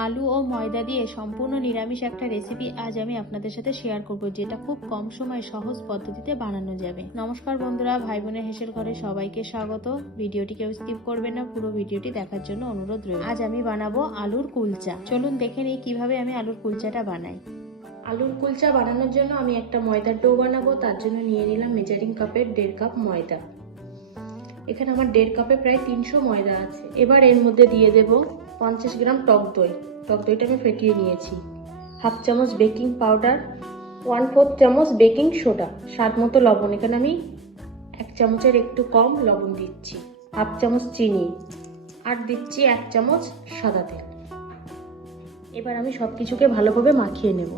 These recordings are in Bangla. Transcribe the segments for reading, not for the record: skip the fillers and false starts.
আলু ও ময়দা দিয়ে সম্পূর্ণ নিরামিষ একটা রেসিপি আজ আমি আপনাদের সাথে শেয়ার করব, যেটা খুব কম সময়ে সহজ পদ্ধতিতে বানানো যাবে। নমস্কার বন্ধুরা, ভাই বোনের হেসেল ঘরে সবাইকে স্বাগত। ভিডিওটি কেউ স্কিপ করবেন না, পুরো ভিডিওটি দেখার জন্য অনুরোধ রইল। আজ আমি বানাবো আলুর কুলচা। চলুন দেখে নিই কিভাবে আমি আলুর কুলচাটা বানাই। আলুর কুলচা বানানোর জন্য আমি একটা ময়দার ডো বানাবো। তার জন্য নিয়ে নিলাম মেজারিং কাপের 1.5 কাপ ময়দা। এখানে আমার 1.5 কাপে প্রায় 300 ময়দা আছে। এবার এর মধ্যে দিয়ে দেব 50 গ্রাম টক দই। টক দইটা আমি ফেটিয়ে নিয়েছি। হাফ চামচ বেকিং পাউডার, 1/4 চামচ বেকিং সোডা, স্বাদ মতো লবণ। এখানে আমি 1 চামচের একটু কম লবণ দিচ্ছি। হাফ চামচ চিনি আর দিচ্ছি 1 চামচ সাদা তেল। এবার আমি সবকিছুকে ভালোভাবে মাখিয়ে নেব।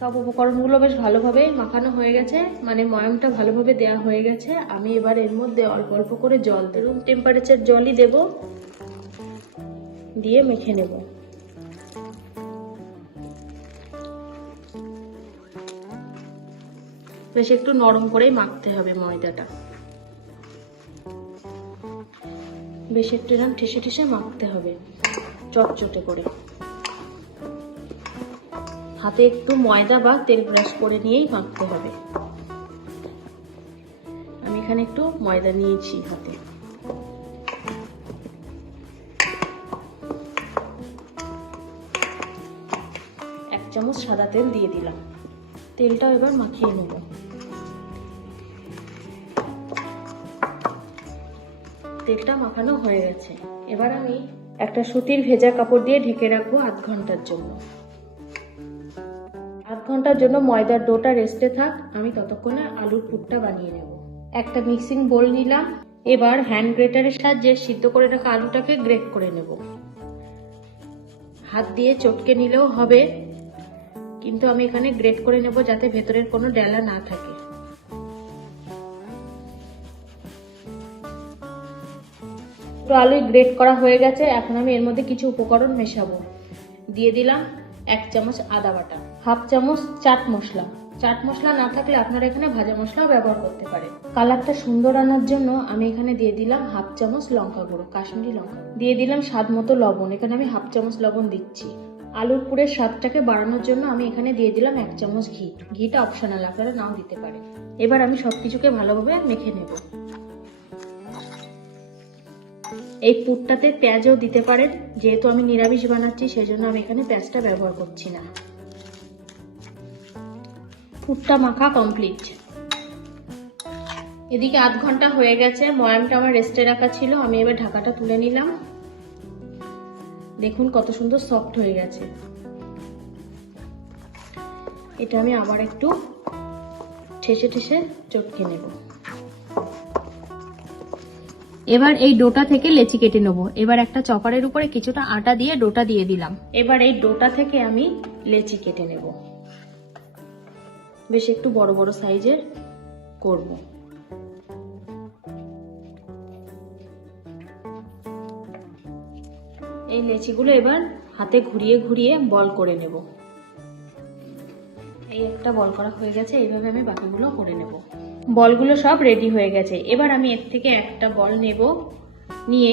সব উপকরণগুলো বেশ ভালোভাবে মাখানো হয়ে গেছে, মানে ময়ামটা ভালোভাবে দেওয়া হয়ে গেছে। আমি এবার এর মধ্যে অল্প অল্প করে জল দেব, রুম টেম্পারেচার জলই দেব, দিয়ে মেখে নেব। বেশ একটু নরম করেই মাখতে হবে ময়দাটা, বেশ একটু এরকম ঠেসে ঠেসে মাখতে হবে, চটচটে করে। হাতে একটু ময়দা বা তেল ব্রাশ করে নিয়েই মাখতে হবে। আমি এখানে একটু ময়দা নিয়েছি হাতে। এক চামচ সাদা তেল দিয়ে দিলাম। তেলটাও এবার মাখিয়ে নেব। তেলটা মাখানো হয়ে গেছে। এবার আমি একটা সুতির ভেজা কাপড় দিয়ে ঢেকে রাখবো 8 ঘন্টার জন্য। 8 ঘন্টার জন্য ময়দার ডোটা রেস্টে থাক, আমি ততক্ষণে আলুর পুরটা বানিয়ে নেব। একটা মিক্সিং বোল নিলাম। এবার হ্যান্ড গ্রেটারের সাহায্যে সিদ্ধ করে রাখা আলুটাকে গ্রেট করে নেব। হাত দিয়ে চটকে নিলেও হবে, কিন্তু আমি এখানে গ্রেট করে নেব যাতে ভেতরের কোনো ডেলা না থাকে। তো আলু গ্রেট করা হয়ে গেছে। এখন আমি এর মধ্যে কিছু উপকরণ মেশাবো। দিয়ে দিলাম 1 চামচ আদা বাটা, হাফ চামচ চাট মশলা। চাট মশলা না থাকলে আপনারা এখানে ভাজা মশলাও ব্যবহার করতে পারেন। কালারটা সুন্দর আনার জন্য আমি এখানে দিয়ে দিলাম হাফ চামচ লঙ্কা গুঁড়ো, কাশ্মীরি লঙ্কা। দিয়ে দিলাম স্বাদ মতো লবণ। এখানে আমি হাফ চামচ লবণ দিচ্ছি। আলুর পুরের স্বাদটাকে বাড়ানোর জন্য আমি এখানে দিয়ে দিলাম 1 চামচ ঘি। ঘিটা অপশনাল, আপনারা নাও দিতে পারেন। এবার আমি সবকিছুকে ভালোভাবে মেখে নেব। এই পুরটাতে পেঁয়াজও দিতে পারেন, যেহেতু আমি নিরামিষ বানাচ্ছি সেজন্য আমি এখানে পেঁয়াজটা ব্যবহার করছি না। পুরটা মাখা কমপ্লিট। এদিকে 8 ঘন্টা হয়ে গেছে, ময়ামটা আমার রেস্টে রাখা ছিল। আমি এবার ঢাকাটা তুলে নিলাম। দেখুন কত সুন্দর সফট হয়ে গেছে। এটা আমি আবার একটু ঠেসে ঠেসে চটকে নেব। এবার এই ডোটা থেকে লেচি কেটে নেব। এবার একটা চপারের উপরে কিছুটা আটা দিয়ে ডোটা দিয়ে দিলাম। এবার এই ডোটা থেকে আমি লেচি কেটে নেব। বেশ একটু বড় বড় সাইজের করব। এই লেচিগুলো এবার হাতে ঘুরিয়ে ঘুরিয়ে বল করে নেব। এই একটা বল করা হয়ে গেছে, এইভাবে আমি বাকিগুলো করে নেব। বলগুলো সব রেডি হয়ে গেছে। এবার আমি এর থেকে একটা বল নেব, নিয়ে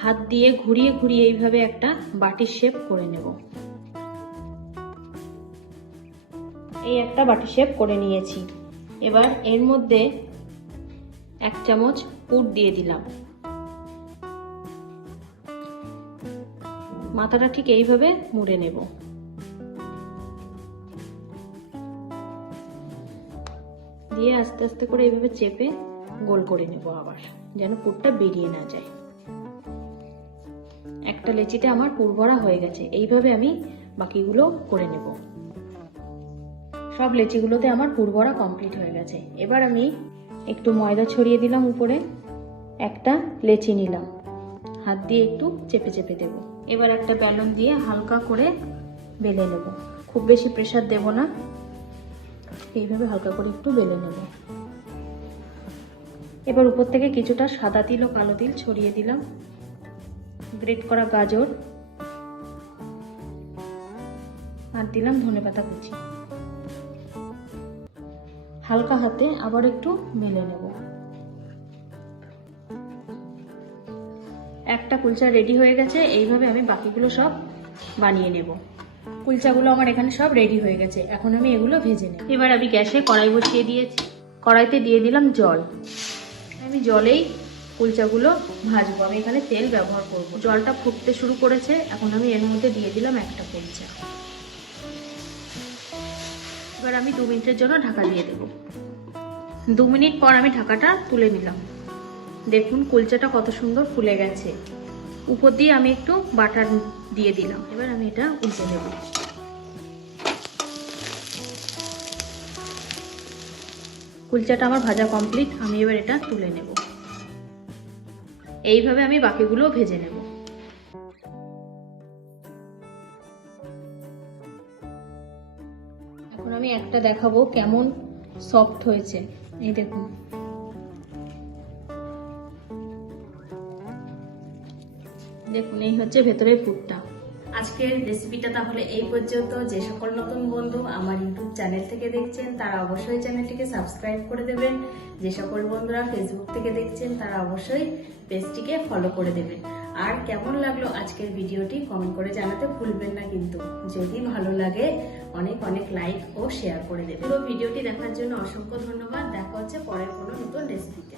হাত দিয়ে ঘুরিয়ে ঘুরিয়ে এইভাবে একটা বাটির শেপ করে নেব। এই একটা বাটি শেপ করে নিয়েছি। এবার এর মধ্যে 1 চামচ পুর দিয়ে দিলাম। মাথাটা ঠিক এইভাবে মুড়ে নেব। দিয়ে আস্তে আস্তে করে এইভাবে চেপে গোল করে নেব, আবার যেন পুরটা বেরিয়ে না যায়। একটা লেচিতে আমার পুর ভরা হয়ে গেছে। এইভাবে আমি বাকিগুলো করে নেব। সব লেচিগুলোতে আমার পুর ভরা কমপ্লিট হয়ে গেছে। এবার আমি একটু ময়দা ছড়িয়ে দিলাম উপরে, একটা লেচি নিলাম, হাত দিয়ে একটু চেপে চেপে দেব। এবার একটা বেলুন দিয়ে হালকা করে বেলে নেব। খুব বেশি প্রেসার দেব না, এইভাবে হালকা করে একটু বেলে নেব। এবার উপর থেকে কিছুটা সাদা তিল ও কালো তিল ছড়িয়ে দিলাম, গ্রেট করা গাজর আর দিলাম ধনেপাতা কুচি। হালকা হাতে আবার একটু বেলে নেব। একটা কুলচা রেডি হয়ে গেছে। এইভাবে আমি বাকিগুলো সব বানিয়ে নেব। কুলচাগুলো আমার এখানে সব রেডি হয়ে গেছে, এখন আমি এগুলো ভেজে নেব। এবার আমি গ্যাসে কড়াই বসিয়ে দিয়েছি, কড়াইতে দিয়ে দিলাম জল। আমি জলেই কুলচাগুলো ভাজবো, আমি এখানে তেল ব্যবহার করব। জলটা ফুটতে শুরু করেছে, এখন আমি এর মধ্যে দিয়ে দিলাম একটা কুলচা। এবার আমি 2 মিনিটের জন্য ঢাকা দিয়ে দেব। 2 মিনিট পর আমি ঢাকাটা তুলে নিলাম। দেখুন কুলচাটা কত সুন্দর ফুলে গেছে। উপর দিয়ে আমি একটু বাটার দিয়ে দিলাম। এবার আমি এটা উল্টে দেব। কুলচাটা আমার ভাজা কমপ্লিট, আমি এবার এটা তুলে নেব। এইভাবে আমি বাকিগুলো ভেজে নেব। এখন আমি একটা দেখাবো কেমন সফট হয়েছে। এই দেখুন, দেখুন এই হচ্ছে ভেতরের পুরটা। আজকের রেসিপিটা তাহলে এই পর্যন্ত। যে সকল নতুন বন্ধু আমার ইউটিউব চ্যানেল থেকে দেখছেন তারা অবশ্যই চ্যানেলটিকে সাবস্ক্রাইব করে দেবেন। যে সকল বন্ধুরা ফেসবুক থেকে দেখছেন তারা অবশ্যই পেজটিকে ফলো করে দেবেন। আর কেমন লাগলো আজকের ভিডিওটি কমেন্ট করে জানাতে ভুলবেন না কিন্তু। যদি ভালো লাগে অনেক অনেক লাইক ও শেয়ার করে দেবেন। পুরো ভিডিওটি দেখার জন্য অসংখ্য ধন্যবাদ। দেখা হচ্ছে পরের কোনো নতুন রেসিপিতে।